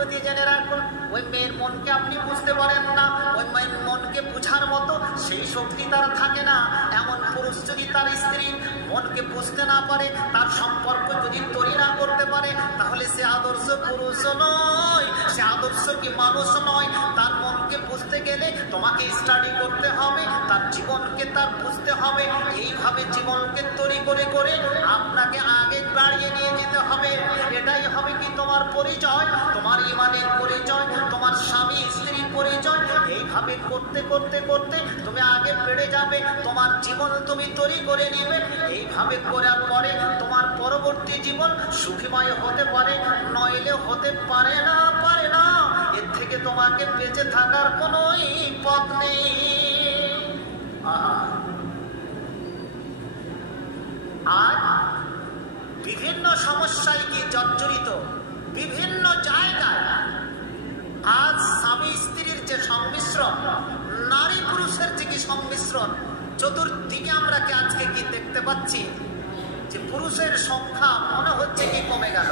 প্রতি জেনে রাখুন, ওই মেয়ের মনকে আপনি বুঝতে পারেন না, ওই মেয়ের মনকে বুঝার মতো সেই শক্তি তার থাকে না। এমন পুরুষ যদি তার স্ত্রীর মনকে বুঝতে না পারে, তার সম্পর্ক যদি তৈরি না করতে পারে, তাহলে সে আদর্শ পুরুষ নয়, সে আদর্শ কি মানুষ নয়। তার মনকে বুঝতে গেলে তোমাকে স্টাডি করতে হবে, তার জীবনকে তার বুঝতে হবে। এইভাবে জীবনকে তৈরি করে করে আপনাকে আগে বাড়িয়ে নিয়ে যেতে হবে। এটাই হবে কি তোমার পরিচয়, তোমার ইমানের পরিচয়, তোমার স্বামী স্ত্রীর পরিচয়। এইভাবে করতে করতে করতে তুমি আগে বেড়ে যাবে, তোমার জীবন তুমি তৈরি করে নিবে। এইভাবে করার পরে তোমার পরবর্তী জীবন সুখময় হতে পারে, নইলে হতে পারে না, পারে না। এর থেকে তোমাকে বেঁচে থাকার কোনো পথ নেই। আর বিভিন্ন সমস্যায় কি জর্জরিত, বিভিন্ন জায়গায় আজ স্বামী স্ত্রীর যে সংমিশ্রণ, নারী পুরুষের যে কি সংমিশ্রণ, চতুর্দিকে আমরা কি আজকে কি দেখতে পাচ্ছি যে পুরুষের সংখ্যা মনে হচ্ছে কি কমে গেল,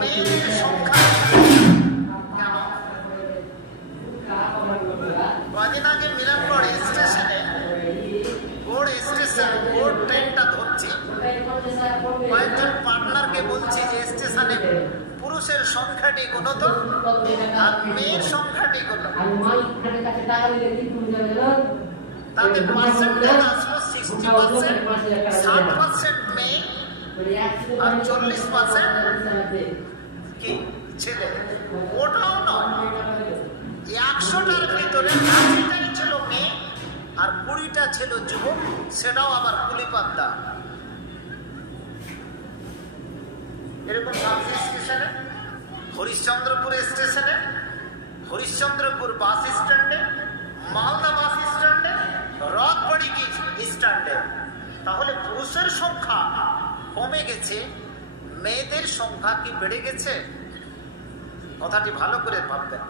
মেয়েদের সংখ্যা। কদিন আগে মিলনগড় স্টেশনে বোর্ড ট্রেনটা ধরছি, কয়েকজন পার্টনারকে বলছি যে স্টেশনে পুরুষের সংখ্যাটি কত আর মেয়ের সংখ্যাটি কত। তাতে পার্সেন্টেজ আসলো 60%, 60% মেয়ে আর 40% কি ছেলে। ওটাও নয়, 100টার ভিতরে 80টাই ছিল মেয়ে আর 20টা ছিল যুবক, সেটাও আবার কুলিপাদ্দা। এরকম স্টেশনে, হরিশ্চন্দ্রপুর স্টেশনে, হরিশ্চন্দ্রপুর বাস স্ট্যান্ডে, মালদা বাস স্ট্যান্ডে, রথবাড়ি স্ট্যান্ডে। তাহলে পুরুষের সংখ্যা কমে গেছে, মেয়েদের সংখ্যা কি বেড়ে গেছে? কথাটি ভালো করে ভাববেন।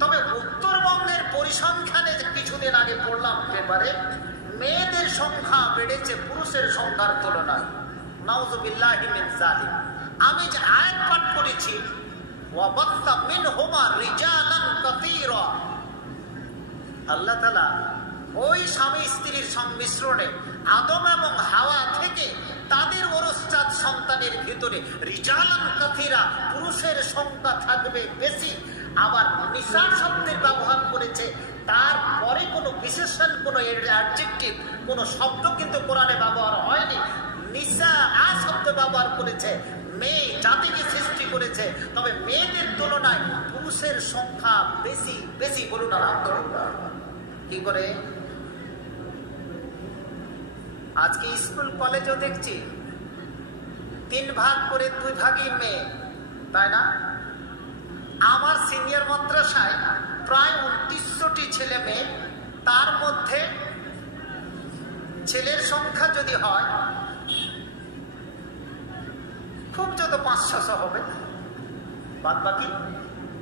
তবে উত্তরবঙ্গের পরিসংখ্যানে কিছুদিন আগে পড়লাম পেপারে, মেয়েদের সংখ্যা বেড়েছে পুরুষের সংখ্যার তুলনায়। নাউযুবিল্লাহি মিন যালিক। আমি যে আয়াত পাঠ করেছি, ওয়াবাত্তা মিনহুমা রিজালান কাসীরা, আল্লাহ তাআলা ওই স্বামী স্ত্রীর সংমিশ্রণে আদম এবং হাওয়া থেকে তাদের ওরসজাত সন্তানের ভিতরে রিজালান কাসীরা, পুরুষের সংখ্যা থাকবে বেশি। আবার নিসা শব্দের ব্যবহার করেছে, তারপরে কোনো বিশেষণ, কোনো অ্যাডজেক্টিভ, কোনো শব্দ কিন্তু কোরআনে ব্যবহার হয়নি। নিসা শব্দ ব্যবহার করেছে, মেয়ে জাতিকে সৃষ্টি করেছে। তবে মেয়েদের তুলনায় পুরুষের সংখ্যা বেশি বেশি। বলুন আলহামদুলিল্লাহ। কি করে? আজকে স্কুল কলেজও দেখছি 3 ভাগ করে 2 ভাগই মেয়ে, তাই না? আমার সিনিয়র মাদ্রাসায় প্রায় 2900টি ছেলে মেয়ে, তার মধ্যে ছেলের সংখ্যা যদি হয় খুব যত 500 হবে, বাদ বাকি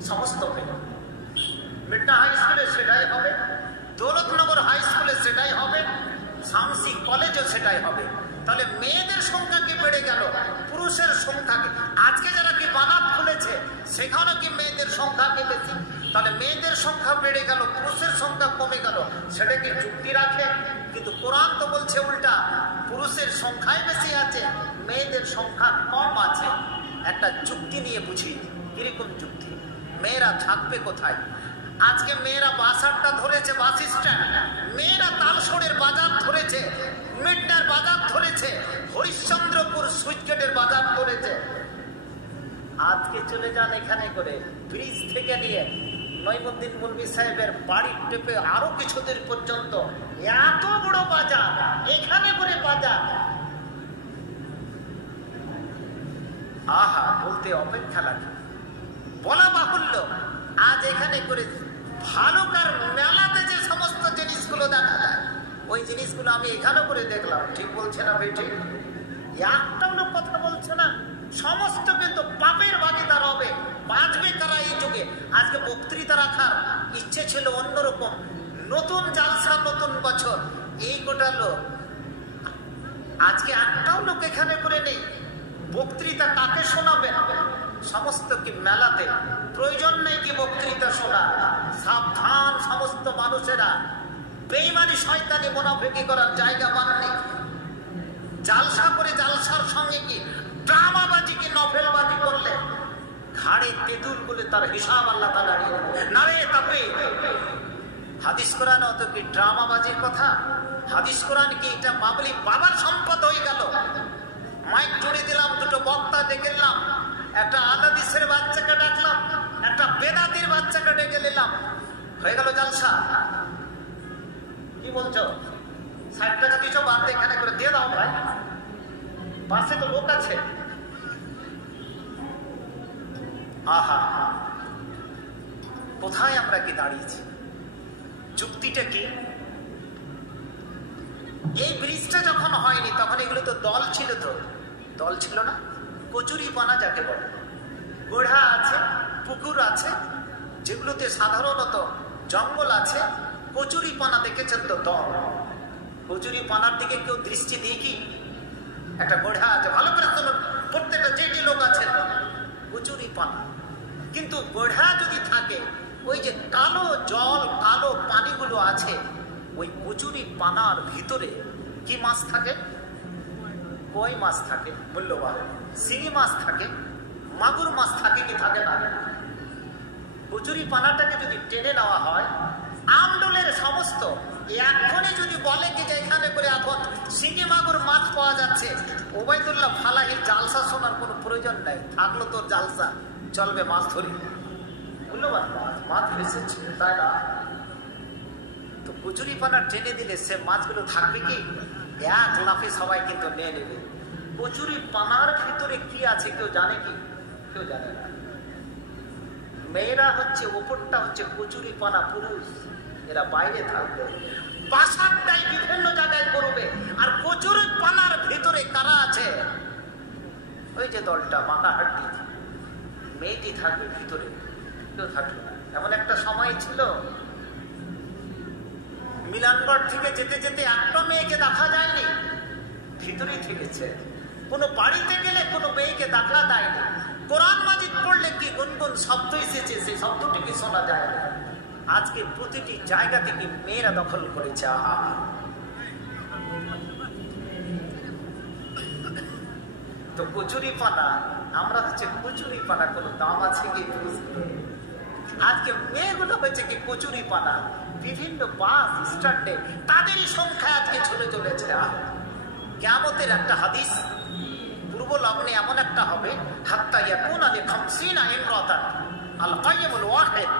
সমস্ত মেয়ে। মিডনা হাই স্কুলে সেটাই হবে, দৌলতনগর হাই স্কুলে সেটাই হবে, শামসি কলেজও সেটাই হবে। তাহলে মেয়েদের সংখ্যা কি বেড়ে গেল, পুরুষের সংখ্যা কি? আজকে যারা কি বানাত খুলেছে সেখানে কি মেয়েদের সংখ্যা কি বেশি? তাহলে মেয়েদের সংখ্যা বেড়ে গেল, পুরুষের সংখ্যা কমে গেল, সেটা কি যুক্তি রাখে? কিন্তু কোরআন তো বলছে উল্টা, পুরুষের সংখ্যাই বেশি আছে, মেয়েদের সংখ্যা কম আছে। একটা যুক্তি নিয়ে বুঝি, কিরকম যুক্তি? মেয়েরা থাকবে কোথায়? আজকে মেয়েরা বাস আড্ডা ধরেছে, বাস স্ট্যান্ড, মেয়েরা তালসরের বাজার ধরেছে, মিডনার বাজার ধরেছে, হরিশ্চন্দ্রপুর সুইচ গেটের বাজার ধরেছে। আজকে চলে যান এখানে করে ব্রিজ থেকে নিয়ে নঈমুদ্দিন মুলবি সাহেবের বাড়ির টেপে আরো কিছুদিন পর্যন্ত এত বড় বাজার, এখানে করে বাজার। আহা, বলতে অপেক্ষা লাগে। বলা বাহুল্য, আজ এখানে করে ভালুকার মেলাতে যে সমস্ত জিনিসগুলো দেখা যায়, ওই জিনিসগুলো আমি এখানে করে দেখলাম। ঠিক বলছে না বেটি? একটাও লোক কথা বলছে না। সমস্ত কিন্তু পাপের ভাগিদার হবে। বাঁচবে কারা এই যুগে? আজকে বক্তৃতা রাখার ইচ্ছে ছিল অন্যরকম, নতুন জালসা, নতুন বছর, এই গোটা লোক। আজকে একটাও লোক এখানে করে নেই। বক্তৃতা কাকে শোনাবেন? সমস্ত কি মেলাতে প্রয়োজন নেই কি বক্তৃতা শোনা? সাবধান সমস্ত মানুষেরা, বেঈমানি শয়তানি মুনাফিকি করার জায়গা বানানি। জালসা করে জালসার সঙ্গে কি ড্রামাবাজি কি নভেলবাজি করলে ঘাড়ে তেঁতুল বলে তার হিসাব আল্লাহ তাআলা নিয়ে নারে তাপে। হাদিস কোরআন অত কি ড্রামাবাজির কথা? হাদিস কোরআন কি এটা বাবলি বাবার সম্পদ হয়ে গেল? মাইক জুড়ে দিলাম, দুটো বক্তা ডেকে নিলাম, একটা আলাদিসের বাচ্চাকে ডাকলাম, একটা বেদাতির বাচ্চাকে ডেকে নিলাম, হয়ে গেল জালসা? কি বলছো? 60 টাকা দিচ্ছ, বাদ এখানে করে দিয়ে দাও ভাই, পাশে তো লোক আছে। আহা, কোথায় আমরা কি দাঁড়িয়েছি? যুক্তিটা কি? এই ব্রিজটা যখন হয়নি তখন এগুলো তো দল ছিল, তো দল ছিল না? কচুরি পানা যাকে বলে, গোড়া আছে, পুকুর আছে, যেগুলোতে সাধারণত জঙ্গল আছে, কচুরি পানা দেখেছেন তো দল। কচুরি পানার দিকে কেউ দৃষ্টি দিয়ে কি? একটা গোড়া আছে, ভালো করে শুনুন, প্রত্যেকটা যেটি লোক আছে, কচুরি পানা। কিন্তু গোড়া যদি থাকে, ওই যে কালো জল কালো পানিগুলো আছে, ওই কচুরি পানার ভিতরে কি মাছ থাকে? কই মাছ থাকে, মূল্যবান শিঙি মাছ থাকে, মাগুর মাছ থাকে কি থাকে না? কচুরি পানাটাকে যদি টেনে নেওয়া হয়, আমডোলের সমস্ত এখনই যদি বলে কি যে এখানে করে এখন শিঙি মাগুর মাছ পাওয়া যাচ্ছে, ওবায়দুল্লাহ ফালাহির জালসা শোনার কোনো প্রয়োজন নাই। থাকলো তোর জালসা, চলবে মাছ ধরি, মূল্যবান মাছ ভেসেছে, তাই না? তো কচুরি পানা টেনে দিলে সে মাছগুলো থাকবে কি? এক লাফে সবাই কিন্তু নিয়ে নেবে। কচুরি পানার ভিতরে কি আছে কেউ জানে কি? কেউ জানে না। মেয়েরা হচ্ছে ওপরটা হচ্ছে কচুরি পানা, পুরুষ এরা বাইরে থাকবে, বাসারটাই বিভিন্ন জায়গায় করবে। আর কচুরি পানার ভিতরে কারা আছে? ওই যে দলটা মাথা হাড্ডি, মেয়েটি থাকবে ভিতরে, কেউ থাকবে না। এমন একটা সময় ছিল, মিলানগড় থেকে যেতে যেতে একটা মেয়েকে দেখা যায়নি, ভিতরেই থেকেছে। কোনো বাড়িতে গেলে কোনো মেয়েকে দেখা দেয়নি। কোরআন মাজিদ পড়লে কি গুনগুন শব্দ এসেছে, সেই শব্দটিকে শোনা যায় না। আজকে প্রতিটি জায়গা থেকে মেয়েরা দখল করেছে। আহা, তো কচুরি পানা, আমরা হচ্ছে কচুরি পানা, কোনো দাম আছে কি? আজকে মেয়েগুলো হয়েছে কি কচুরি পানা। বিভিন্ন বাস স্ট্যান্ডে তাদেরই সংখ্যা আজকে চলে চলেছে। কিয়ামতের একটা হাদিস, পূর্ব লগ্নে এমন একটা হবে, হাত্তা ইয়াকুনা লি50 ইমরাতান আল কাইয়ুমুল ওয়াহিদ,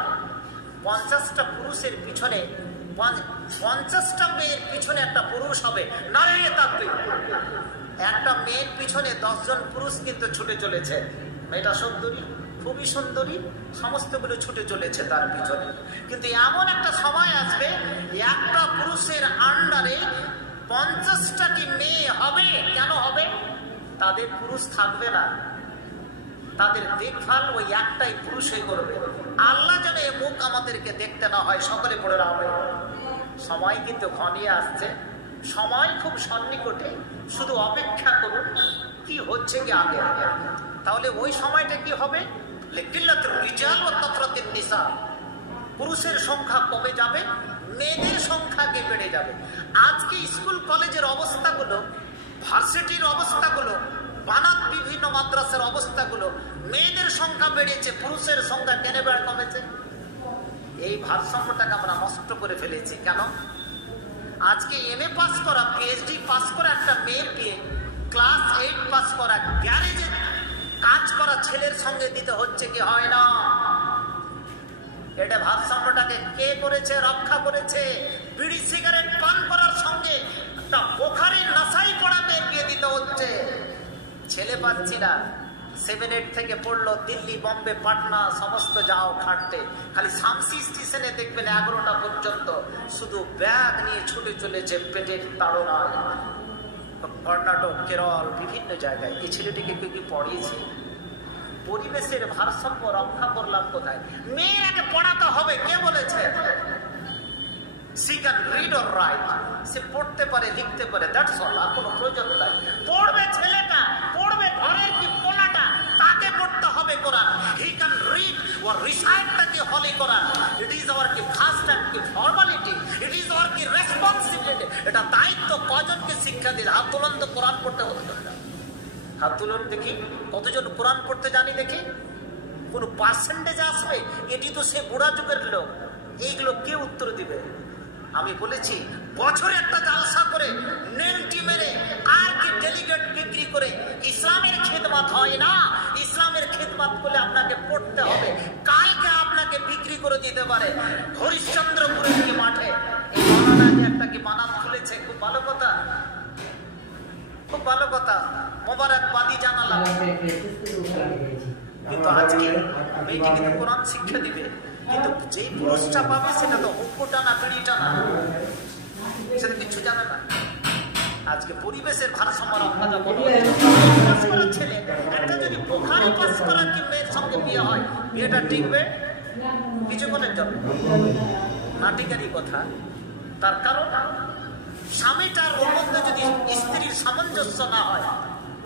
50টা পুরুষের পিছনে 50টা মেয়ের পিছনে একটা পুরুষ হবে। নারে তাকবীর! একটা মেয়ের পিছনে 10 জন পুরুষ কিন্তু ছুটে চলেছে। মেয়েটা সুন্দরী, খুবই সুন্দরী, সমস্তগুলো ছুটে চলেছে তার পিছনে। কিন্তু এমন একটা সময় আসবে, একটা পুরুষের আন্ডারে 50টা কি মেয়ে হবে। কেন হবে? তাদের পুরুষ থাকবে না, তাদের দেখভাল ওই একটাই পুরুষই করবে। আল্লাহ যেন এ মুখ আমাদেরকে দেখতে না হয়, সকলে পড়ে রাখবে। সময় কিন্তু ঘনিয়ে আসছে, সময় খুব সন্নিকটে, শুধু অপেক্ষা করুন কি হচ্ছে কি আগে আগে। তাহলে ওই সময়টা কি হবে? পুরুষের সংখ্যা কমে যাবে, মেয়েদের সংখ্যা কে বেড়ে যাবে। আজকে স্কুল কলেজের অবস্থাগুলো, ভার্সিটির অবস্থাগুলো, বানাত বিভিন্ন মাদ্রাসার অবস্থাগুলো, মেয়েদের সংখ্যা বেড়েছে, পুরুষের সংখ্যা কেন কমেছে? এই ভারসাম্যটাকে আমরা নষ্ট করে ফেলেছি। কেন? আজকে MA পাস করা, PhD পাস করা একটা মেয়ের বিয়ে ক্লাস 8 পাস করা গ্যারেজে কাজ করা ছেলের সঙ্গে দিতে হচ্ছে কি হয় না? এটা ভারসাম্যটাকে কে করেছে? রক্ষা করেছে। বিড়ি সিগারেট পান করার সঙ্গে একটা বোখারির নাসাই পড়া মেয়ের বিয়ে দিতে হচ্ছে। ছেলে পাচ্ছি না, 7-8 থেকে পড়লো, দিল্লি, বম্বে, পাটনা সমস্ত যাও খাটতে, খালি শামসি স্টেশনে দেখবেন 11টা পর্যন্ত শুধু ব্যাগ নিয়ে ছুটে চলেছে পেটের তাড়নায়। কর্ণাটক, কেরল, বিভিন্ন জায়গায়। এই ছেলেটিকে কেউ কি পড়িয়েছে? পরিবেশের ভারসাম্য রক্ষা করলাম কোথায়? মেয়েরাকে পড়াতে হবে, কে বলেছে? She can read or write, সে পড়তে পারে, লিখতে পারে, দ্যাটস অল। আর কোনো প্রয়োজন নাই। পড়বে ছেলেটা, পড়বে ঘরের কি পোলাটা, তাকে পড়তে হবে, Holy Quran. He can read or recite the Holy Quran. It is our first and formality. It is our responsibility. এটা দায়িত্ব কজনকে শিক্ষা দিল? হাত তুলুন তো কোরআন পড়তে হতো না। হাত তুলুন দেখি কতজন কোরআন পড়তে জানি দেখি। কোন পার্সেন্টেজ আসবে? এটি তো সে বুড়া যুগের লোক। এইগুলো কে উত্তর দিবে? আমি বলেছি বছরে একটা জালসা করে নেলটি মেরে আর কি ডেলিগেট বিক্রি করে ইসলামের খেদমত হয় না। ইসলামের খেদমত করলে আপনাকে পড়তে হবে। কালকে আপনাকে বিক্রি করে দিতে পারে হরিশ্চন্দ্রপুরের কি মাঠে। এই বানানা একটা কি বানাত খুলেছে, খুব ভালো কথা, খুব ভালো কথা, মোবারকবাদী জানালাম। কিন্তু আজকে মেয়েটি কিন্তু কোরআন শিক্ষা দিবে, কিন্তু যেই পুরুষটা পাবে সেটা তো হুকুটা না বিড়িটা না, সেটা কিছু জানে না। আজকে পরিবেশের ভারসাম্য রক্ষা করার ছেলে একটা যদি বোখারি পাস করা কি মেয়ের সঙ্গে বিয়ে হয়, বিয়েটা টিকবে কিছুক্ষণের জন্য, নাটিকারই কথা। তার কারণ স্বামীটার ওর মধ্যে যদি স্ত্রীর সামঞ্জস্য না হয়,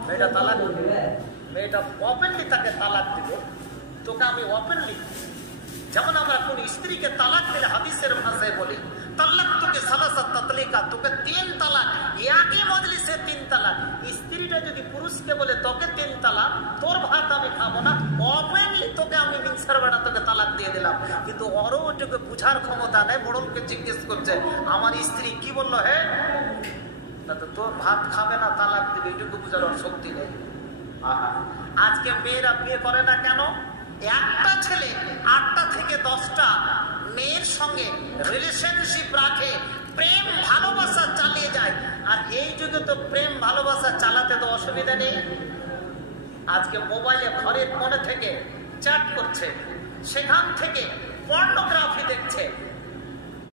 মেয়েটা তালাক দিবে। মেয়েটা ওপেনলি তাকে তালাক দিবে, তোকে আমি ওপেনলি, যেমন আমরা কোন স্ত্রীকে তালাক দিলে হাদিসের ভাষায় বলি তালাক তোকে সালাসা তাতলিকা, তোকে 3 তালাক, একই মজলিসে 3 তালাক। স্ত্রীটা যদি পুরুষকে বলে তোকে 3 তালাক, তোর ভাত আমি খাবো না, ওপেনলি তোকে আমি মিনসার বেড়া তোকে তালাক দিয়ে দিলাম। কিন্তু ওরও ওটাকে বুঝার ক্ষমতা নেই। মোড়লকে জিজ্ঞেস করছে আমার স্ত্রী কি বললো, হে না তো তোর ভাত খাবে না, তালাক দিবে, এটুকু বুঝার ওর শক্তি নেই। আজকে মেয়েরা বিয়ে করে না কেন? একটা ছেলে 8টা থেকে 10টা মেয়ের সঙ্গে রিলেশনশিপ রাখে, প্রেম ভালোবাসা চালিয়ে যায়। আর এই যুগে তো প্রেম ভালোবাসা চালাতে তো অসুবিধা নেই। আজকে মোবাইলে ঘরের কোণে থেকে চ্যাট করছে, সেখান থেকে পর্নোগ্রাফি দেখছে,